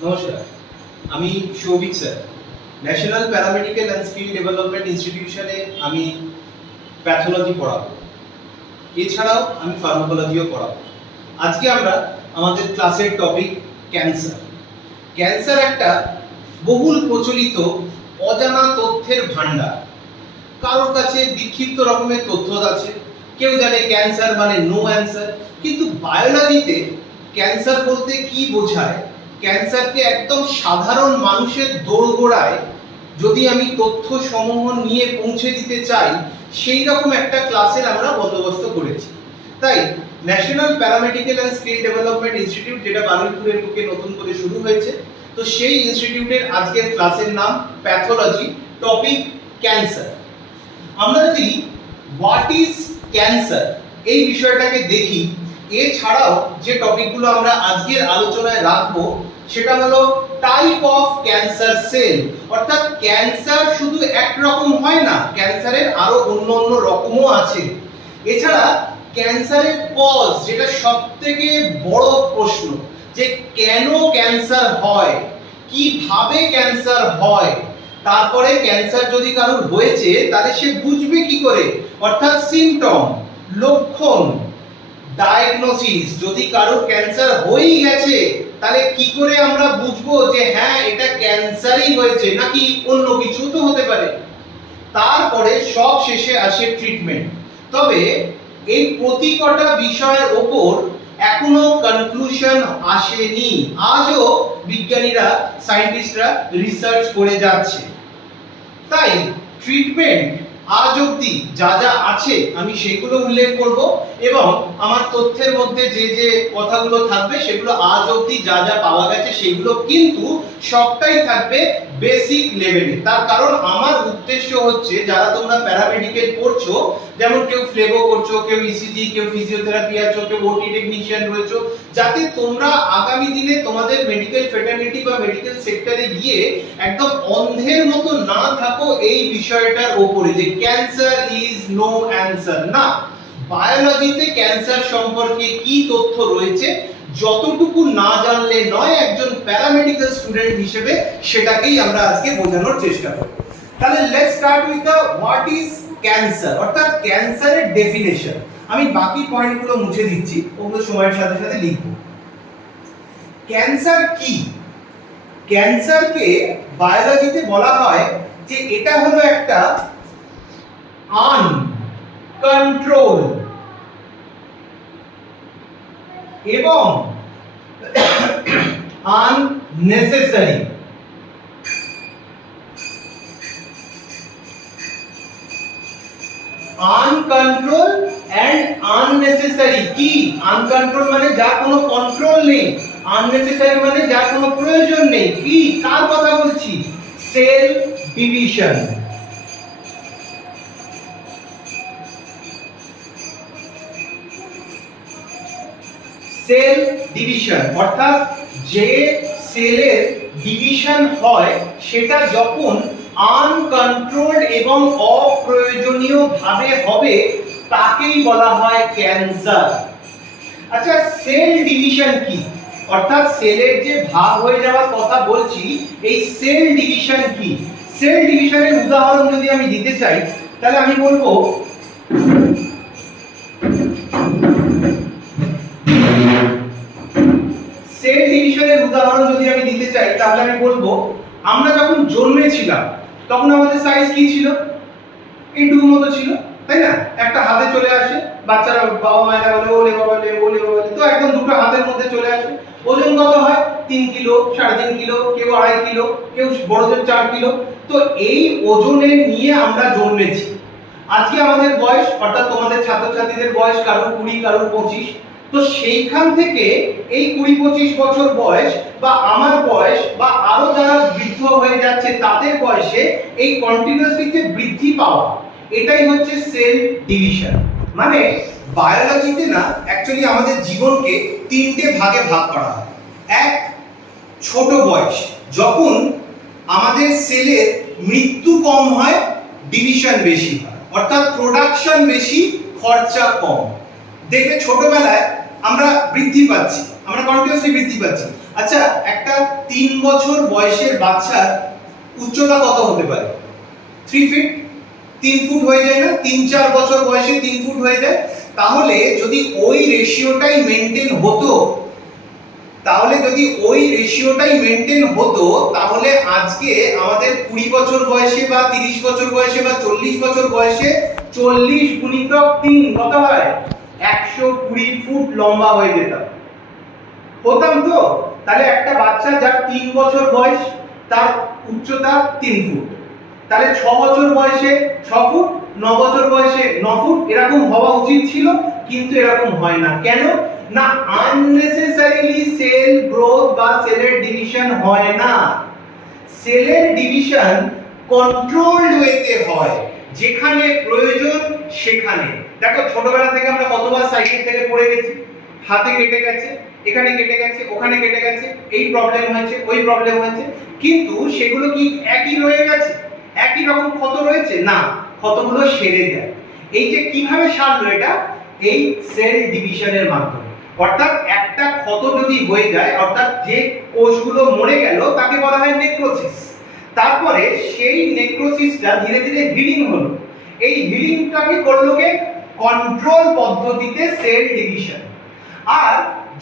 নমস্কার, আমি Souvik sir. National paramedical and skill development ইনস্টিটিউশনে আমি প্যাথোলজি পড়াবো। এছাড়াও আমি ফার্মাকোলজিও পড়াবো। আজকে আমরা আমাদের ক্লাসের টপিক ক্যান্সার। ক্যান্সার একটা বহুল প্রচলিত অজানা তথ্যের ভান্ডার। কারোর কাছে বিক্ষিপ্ত রকমের তথ্য আছে। কেউ জানে ক্যান্সার মানে নো অ্যান্সার, কিন্তু বায়োলজিতে ক্যান্সার বলতে কি বোঝায়, ক্যান্সারকে একদম সাধারণ মানুষের দোরগোড়ায় যদি আমি তথ্য সমূহ নিয়ে পৌঁছে দিতে চাই, সেই রকম একটা ক্লাসের আমরা বন্দোবস্ত করেছি। তাই national paramedical and skill development institute, যেটা বারুইপুরের বুকে নতুন করে শুরু হয়েছে, তো সেই ইনস্টিটিউটের আজকের ক্লাসের নাম প্যাথোলজি, টপিক ক্যান্সার। আমরা যদি হোয়াট ইজ ক্যান্সার এই বিষয়টাকে দেখি, এছাড়াও যে টপিকগুলো আমরা আজকের আলোচনায় রাখবো সেটা হলো টাইপ অফ ক্যান্সার সেল, অর্থাৎ ক্যান্সার শুধু একরকম হয় না, ক্যান্সারের আরো অন্য অন্য রকমও আছে। এছাড়া ক্যান্সারের কজ, যেটা সবথেকে বড় প্রশ্ন, যে কেন ক্যান্সার হয়, কিভাবে ক্যান্সার হয়, তারপরে ক্যান্সার যদি কারোর হয়েছে তাহলে সে বুঝবে কি করে, অর্থাৎ সিমটম, লক্ষণ, ডায়াগনোসিস। যদি কারোর ক্যান্সার হয়েই গেছে তাহলে কি করে আমরা বুঝবো যে হ্যাঁ এটা ক্যান্সারই হয়েছে, নাকি অন্য কিছু তো হতে পারে। তারপরে সব শেষে আসে ট্রিটমেন্ট। তবে এই প্রতিটা বিষয়ের ওপর এখনো কনক্লুশন আসেনি। আজও বিজ্ঞানীরা, সায়েন্টিস্টরা রিসার্চ করে যাচ্ছে। তাই ট্রিটমেন্ট আজ অবধি যা যা আছে আমি সেগুলো উল্লেখ করব, এবং আমার তথ্যের মধ্যে যে যে কথাগুলো থাকবে সেগুলো আজ অবধি যা যা পাওয়া গেছে সেগুলো কিন্তু সবটাই থাকবে বেসিক লেভেলে। তার কারণ আমার উদ্দেশ্য হচ্ছে, যারা তোমরা প্যারামেডিক্যাল পড়ছো, যেমন কেউ ফ্লেভো করছো, কেউ ইসিজি, কেউ ফিজিওথেরাপি আছো, কেউ ওটি টেকনিশিয়ান রয়েছো, যাতে তোমরা আগামী দিনে তোমাদের মেডিকেল ফ্রেটার্নিটি বা মেডিকেল সেক্টরে গিয়ে একদম অন্ধের মতো না থাকো এই বিষয়টার উপরে, যে ক্যান্সার ইজ নো অ্যান্সার। না, বায়োলজিতে ক্যান্সার সম্পর্কে কি তথ্য রয়েছে যতটুকু না জানলে নয় একজন প্যারামেডিক্যাল স্টুডেন্ট হিসেবে, সেটাকেই আমরা আজকে বোঝানোর চেষ্টা করব। তাহলে let's start with the what is cancer, অর্থাৎ ক্যান্সারের ডেফিনেশন। আমি বাকি পয়েন্টগুলো মুছে দিচ্ছি, ওগুলো সময়ের সাথে সাথে লিখব। ক্যান্সার কি? ক্যান্সারকে বায়োলজিতে বলা হয় যে এটা হলো একটা আনকন্ট্রোল এবং আননেসেসারি আনকন্ট্রোল এন্ড আননেসেসারি। কি? আনকন্ট্রোল মানে যার কোনো কন্ট্রোল নেই, আননেসেসারি মানে যার কোনো প্রয়োজন নেই। কি? কার কথা বলছি? Cell division. সেল ডিভিশন অর্থাৎ যে সেলের ডিভিশন হয় সেটা যখন আনকন্ট্রোলড এবং অপ্রয়োজনীয় ভাবে হবে তাকেই বলা হয় ক্যান্সার। আচ্ছা, সেল ডিভিশন কি? অর্থাৎ সেলের যে ভাগ হয়ে যাওয়ার কথা বলছি, এই সেল ডিভিশন কি? সেল ডিভিশনের উদাহরণ যদি আমি দিতে চাই তাহলে আমি বলবো, সেল ডিভিশনের উদাহরণ যদি আমি দিতে চাই তাহলে আমি বলবো, আমরা যখন জন্মেছিলাম তখন আমাদের সাইজ কি ছিল? এইটুকু মতো ছিল, তাই না? একটা হাতে চলে আসে, বাচ্চারা বাবা মায়েরা বলে ওলে বাবা লে, ওলে বাবা লে, তো একদম দুটো হাতের মধ্যে চলে আসে। ওজন কত হয়? 3 কিলো, 3.5 কিলো, কেউ 2.5 কিলো, কেউ বড়জন 4 কিলো। তো এই ওজনে নিয়ে আমরা জন্মেছি। আজকে আমাদের বয়স, অর্থাৎ তোমাদের ছাত্রছাত্রীদের বয়স কারোর 20, কারোর 25। তো সেইখান থেকে এই 20-25 বছর বয়স বা আমার বয়স বা আরো যারা বৃদ্ধ হয়ে যাচ্ছে তাদের বয়সে এই কন্টিনিউয়াসলি যে বৃদ্ধি পাওয়া, এটাই হচ্ছে সেল ডিভিশন। মানে বায়োলজিতে না অ্যাকচুয়ালি আমাদের জীবনকে 3টে ভাগে ভাগ করা হয়। এক, ছোট বয়স, যখন আমাদের সেলের মৃত্যু কম হয়, ডিভিশন বেশি হয়, অর্থাৎ প্রোডাকশন বেশি, খরচা কম। দেখবে ছোটবেলায় আমরা বৃদ্ধি পাচ্ছি, আমরা কন্টিনিউয়াসলি বৃদ্ধি পাচ্ছি। আচ্ছা, একটা 3 3 বছর বয়সের বাচ্চার উচ্চতা কত হতে পারে? 3 ফিট। 3 ফুট হয়ে যায় না? 3-4 বছর বয়সে 3 ফুট হয়ে যায়। তাহলে যদি ওই রেশিওটাই মেনটেন হতো, তাহলে আজকে আমাদের 20 বছর বয়সে বা 30 বছর বয়সে বা 40 বছর বয়সে 40 গুণিতক 3 কত হয়? 120 ফুট লম্বা হয়ে যেতাম। হতাম তো? তাহলে একটা বাচ্চা যার 3 বছর বয়স, তার উচ্চতা 3 ফুট, তাহলে 6 বছর বয়সে 6 ফুট, 9 বছর বয়সে 9 ফুট এরকম হওয়া উচিত ছিল, কিন্তু এরকম হয় না। কেন না? আননেসেসারিলি সেল গ্রোথ বা সেলের ডিভিশন হয় না। সেলের ডিভিশন কন্ট্রোলড ওয়েতে হয়, যেখানে প্রয়োজন সেখানে। দেখো ছোটবেলা থেকে আমরা কতবার সাইকেল থেকে পড়ে গেছি, হাতে কেটে গেছে, এখানে কেটে গেছে, ওখানে কেটে গেছে, এই প্রবলেম হয়েছে, ওই প্রবলেম হয়েছে, কিন্তু সেগুলো কি একই রয়ে গেছে? একই রকম ক্ষত রয়েছে না, ক্ষতগুলো সেরে যায়। এই যে কিভাবে সারলো এটা? এই সেল ডিভিশনের মাধ্যমে। অর্থাৎ একটা ক্ষত যদি হয়ে যায়, অর্থাৎ যে কোষগুলো মরে গেল তাকে বলা হয় নেক্রোসিস। তারপরে সেই নেক্রোসিসটা ধীরে ধীরে হিলিং হলো। এই হিলিংটাকে করলো কে? কন্ট্রোল পদ্ধতিতে সেল ডিভিশন। আর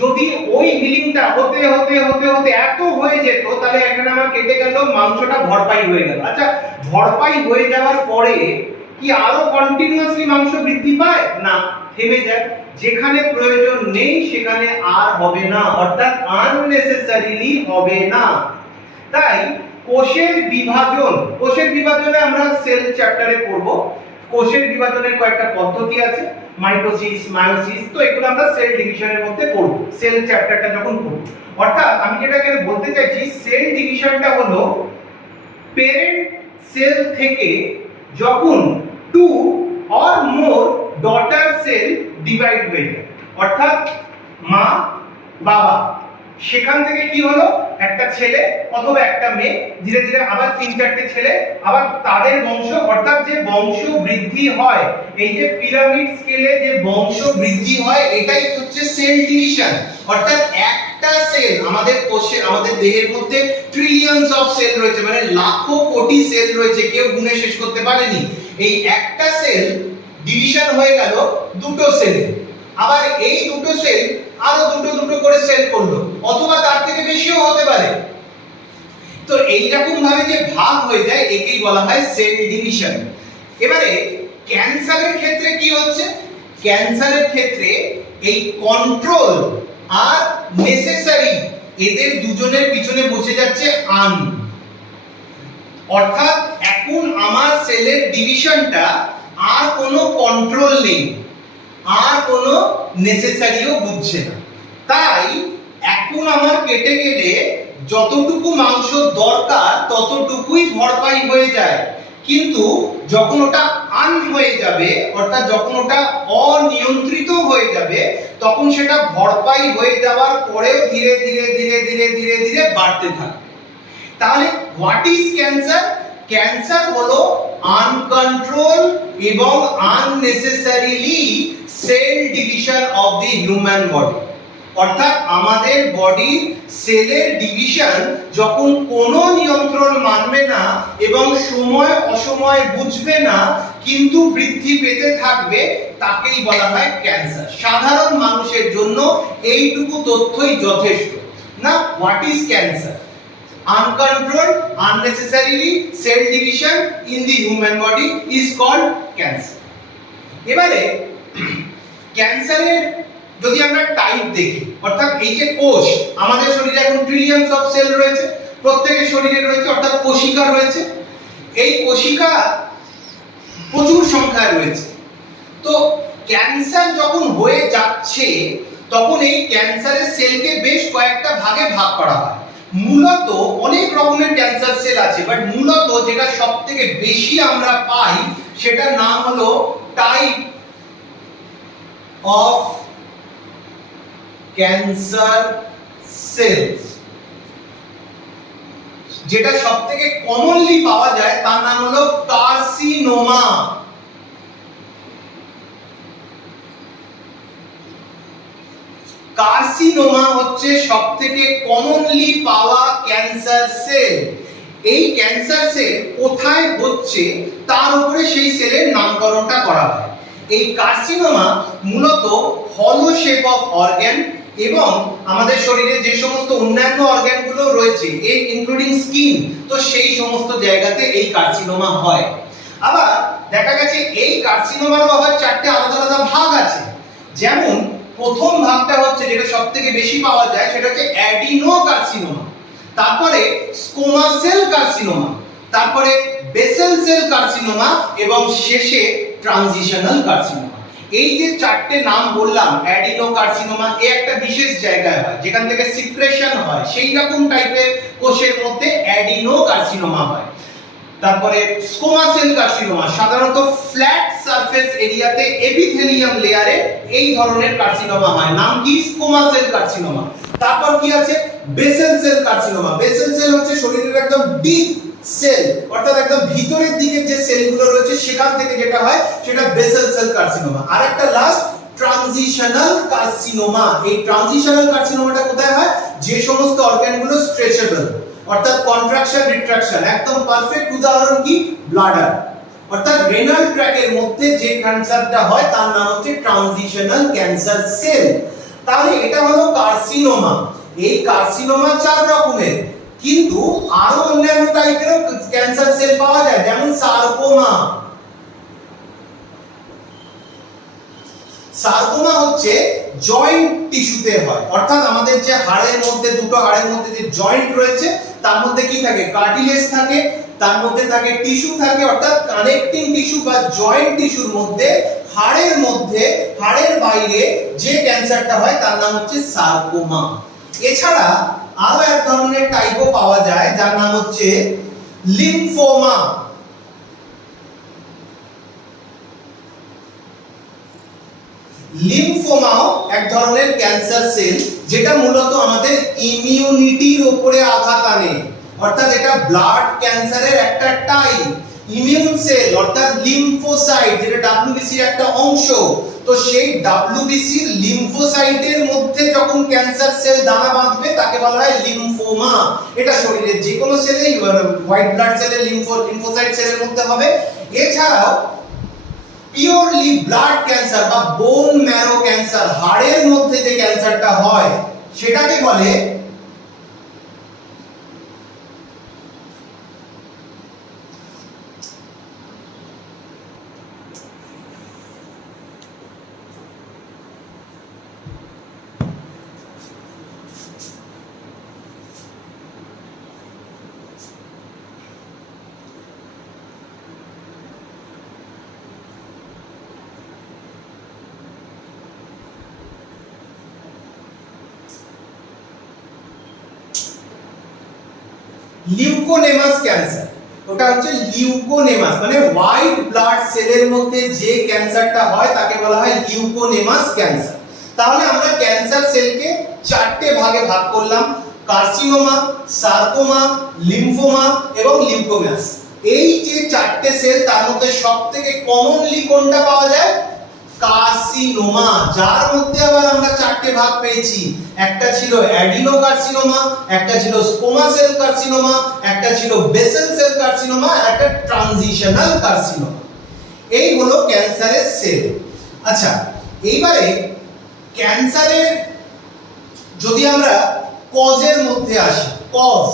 যদি ওই হিলিংটা হতে হতে হতে হতে এত হয়ে যেত, তাহলে এখানে আমার কেটে গেল, মাংসটা ভরপাই হয়ে গেল। আচ্ছা, ভরপাই হয়ে যাওয়ার পরে কি আরো কন্টিনিউয়াসলি মাংস বৃদ্ধি পায়? না, থেমে যায়। যেখানে প্রয়োজন নেই সেখানে আর হবে না, অর্থাৎ আননেসেসারিলি হবে না। তাই কোষের বিভাজনে আমরা সেল চ্যাপ্টারে পড়ব। কোষের বিভাজনের কয়েকটা পদ্ধতি আছে, মাইটোসিস, মায়োসিস, তো এগুলো আমরা সেল ডিভিশনের মধ্যে পড়ব সেল চ্যাপ্টারটা যখন পড়ব। অর্থাৎ আমি যেটাকে বলতে চাইছি, সেল ডিভিশনটা হলো প্যারেন্ট সেল থেকে যখন 2 or more daughter cell divide হয়ে যায়, অর্থাৎ মা বাবা, সেখান থেকে কি হলো? একটা ছেলে অথবা একটা মেয়ে, ধীরে ধীরে আবার 3-4টে ছেলে, আবার তাদের বংশ, অর্থাৎ যে বংশ বৃদ্ধি হয়, এই যে পিরামিড স্কেলে যে বংশ বৃদ্ধি হয়, এটাই হচ্ছে সেল ডিভিশন। অর্থাৎ একটা সেল, আমাদের কোষে, আমাদের দেহের মধ্যে ট্রিলিয়নস অফ সেল রয়েছে, মানে লাখো কোটি সেল রয়েছে, কেউ গুণে শেষ করতে পারেনি। এই একটা সেল ডিভিশন হয়ে গেল দুটো সেলে, আবার এই দুটো সেল আরো দুটো দুটো করে সেল করলো, অথবা তার থেকে বেশিও হতে পারে। তো এইরকম ভাবে যে ভাগ হয়ে যায়, একেই বলা হয় সেল ডিভিশন। এবারে ক্যান্সারের ক্ষেত্রে কি হচ্ছে? ক্যান্সারের ক্ষেত্রে এই কন্ট্রোল আর নেসেসারি, এদের দুজনের পিছনে বসে যাচ্ছে আন। অর্থাৎ এখন আমার সেলের ডিভিশনটা আর কোনো কন্ট্রোল নেই, আর কোনো নেসেসারিও বুঝছে না। তাই এখন আমার কেটে গেলে যতটুকু মাংস দরকার ততটুকুই ভরপাই হয়ে যায়, কিন্তু যখন ওটা আন হয়ে যাবে, অর্থাৎ যখন ওটা অনিয়ন্ত্রিত হয়ে যাবে, তখন সেটা ভরপাই হয়ে যাওয়ার পরেও ধীরে ধীরে ধীরে ধীরে ধীরে ধীরে বাড়তে থাকবে। তাহলে হোয়াট ইজ ক্যান্সার? ক্যান্সার হলো আনকন্ট্রোল এবং unnecessarily cell division of the human body. অর্থাৎ আমাদের বডির সেলের ডিভিশন যখন কোনো নিয়ন্ত্রণ মানবে না এবং সময় অসময় বুঝবে না, কিন্তু বৃদ্ধি পেতে থাকবে, তাকেই বলা হয় ক্যান্সার। সাধারণ মানুষের জন্য এইটুকু তথ্যই যথেষ্ট না। What is cancer? Uncontrolled, unnecessarily cell division in the human body is called cancer. এবারে ক্যান্সারের যদি আমরা টাইপ দেখি, অর্থাৎ এই যে কোষ, আমাদের শরীরে এখন ট্রিলিয়নস অফ সেল রয়েছে, প্রত্যেকের শরীরে রয়েছে, অর্থাৎ কোষিকা রয়েছে। এই কোষিকা প্রচুর সংখ্যায় রয়েছে। তো ক্যান্সার যখন হয়ে যাচ্ছে, তখন এই ক্যান্সারের সেলকে বেশ কয়েকটা ভাগে ভাগ করা হয়। মূলত অনেক রকমের ক্যান্সার সেল আছে, বাট মূলত যেটা সবথেকে বেশি আমরা পাই সেটার নাম হলো টাইপ অফ ক্যান্সার সেলস। যেটা সবথেকে কমনলি পাওয়া যায় তার নাম হলো কার্সিনোমা। কার্সিনোমা হচ্ছে সবথেকে কমনলি পাওয়া ক্যান্সার ক্যান্সার সেল। এই ক্যান্সার সেল কোথায় হচ্ছে তার উপরে সেই সেলের নামকরণটা করা হয়। এই কার্সিনোমা মূলত হলো শেপ অফ অর্গান এবং আমাদের শরীরে যে সমস্ত অন্যান্য অর্গানগুলো রয়েছে এই ইনক্লুডিং স্কিন, তো সেই সমস্ত জায়গাতে এই কার্সিনোমা হয়। আবার দেখা গেছে এই কার্সিনোমারও আবার চারটে আলাদা আলাদা ভাগ আছে। যেমন প্রথম ভাগটা হচ্ছে যেটা সবথেকে বেশি পাওয়া যায় সেটা হচ্ছে অ্যাডিনোকার্সিনোমা, তারপরে স্কোমা সেল কার্সিনোমা, তারপরে বেসেল সেল কার্সিনোমা এবং শেষে ট্রানজিশনাল কার্সিনোমা। এই যে চারটে নাম বললাম, অ্যাডিনোকার্সিনোমা এ একটা বিশেষ জায়গায় হয় যেখান থেকে সিক্রেশন হয়, সেই রকম টাইপের কোষের মধ্যে অ্যাডিনোকার্সিনোমা হয়। তারপরে স্কোমা সেল কার্সিনোমা সাধারণত ফ্ল্যাট সারফেস এরিয়াতে এপিথেলিয়াম লেয়ারে এই ধরনের কার্সিনোমা হয়, নাম কি স্কোমা সেল কার্সিনোমা। তারপর কি আছে basal cell carcinoma. Basal cell হচ্ছে শরীরের একদম ডিপ সেল, অর্থাৎ একদম ভিতরের দিকে যে সেলগুলো রয়েছে সেখান থেকে যেটা হয় সেটা বেসেল সেল কার্সিনোমা। আর একটা লাস্ট ট্রানজিশনাল কার্সিনোমা। এই ট্রানজিশনাল কার্সিনোমাটা কোথায় হয়? যে সমস্ত অর্গানগুলো স্ট্রেচেবল, অর্থাৎ কন্ট্রাকশন রিট্রাকশন, একদম পারফেক্ট উদাহরণ কি ব্লাডার, অর্থাৎ রেনাল ট্র্যাকের মধ্যে যে ক্যান্সারটা হয় তার নাম হচ্ছে ট্রানজিশনাল ক্যান্সার সেল। তাহলে এটা হলো কার্সিনোমা। এই কার্সিনোমা চার রকমের, কিন্তু আরো অন্যান্য টাইপেরও ক্যান্সার সেল পাওয়া যায়, যেমন সার্কোমা। সার্কোমা হচ্ছে জয়েন্ট টিস্যুতে হয়, অর্থাৎ আমাদের যে হাড়ের মধ্যে দুটো হাড়ের মধ্যে যে জয়েন্ট রয়েছে তার মধ্যে কি থাকে? কার্টিলেজ থাকে, তার মধ্যে থাকে টিস্যু থাকে, অর্থাৎ কানেক্টিং টিস্যু বা জয়েন্ট টিস্যুর মধ্যে হাড়ের বাইরে যে ক্যান্সারটা হয় তার নাম হচ্ছে সার্কোমা। এছাড়া আরো এক ধরনের টাইপও পাওয়া যায় যার নাম হচ্ছে লিম্ফোমা। লিম্ফোমাও এক ধরনের ক্যান্সার সেল যেটা মূলত আমাদের ইমিউনিটির উপরে আঘাত আনে, অর্থাৎ এটা ব্লাড ক্যান্সারের একটা টাইপ। ইমিউন সেল অর্থাৎ লিম্ফোসাইট যেটা ডব্লিউবিসির একটা অংশ, তো সেই ডব্লিউবিসির লিম্ফোসাইটের মধ্যে যখন ক্যান্সার সেল দানা বাঁধবে তাকে বলা হয় লিম্ফোমা। এটা শরীরের যে কোনো সেলেই, হোয়াইট ব্লাড সেলের লিম্ফোসাইট সেলের মধ্যে হবে। এছাড়াও পিওরলি ব্লাড ক্যান্সার বা বোন ম্যারো ক্যান্সার, হাড়ের মধ্যে যে ক্যান্সারটা হয় সেটাকে বলে লিউকোনেমাস ক্যান্সার। ওটা হচ্ছে লিউকোনেমাস, মানে হোয়াইট ব্লাড সেলের মধ্যে যে ক্যান্সারটা হয় তাকে বলা হয় লিউকোনেমাস ক্যান্সার। তাহলে আমরা ক্যান্সার সেলকে চারটে ভাগে ভাগ করলাম: কার্সিনোমা, সার্কোমা, লিম্ফোমা এবং লিউকোমাস। এই যে চারটে সেল তার মধ্যে সবথেকে কমনলি কোনটা পাওয়া যায়? কার্সিনোমা, যার মধ্যে আবার আমরা চারটে ভাগ পেয়েছি। একটা ছিল অ্যাডিনোকার্সিনোমা, একটা ছিল স্কোমা সেল কার্সিনোমা, একটা ছিল বেসেল সেল কার্সিনোমা, আর একটা ট্রানজিশনাল কার্সিনোমা। এই হলো ক্যান্সারের সেল। আচ্ছা, এইবারে ক্যান্সারের যদি আমরা কজের মধ্যে আসি, কজ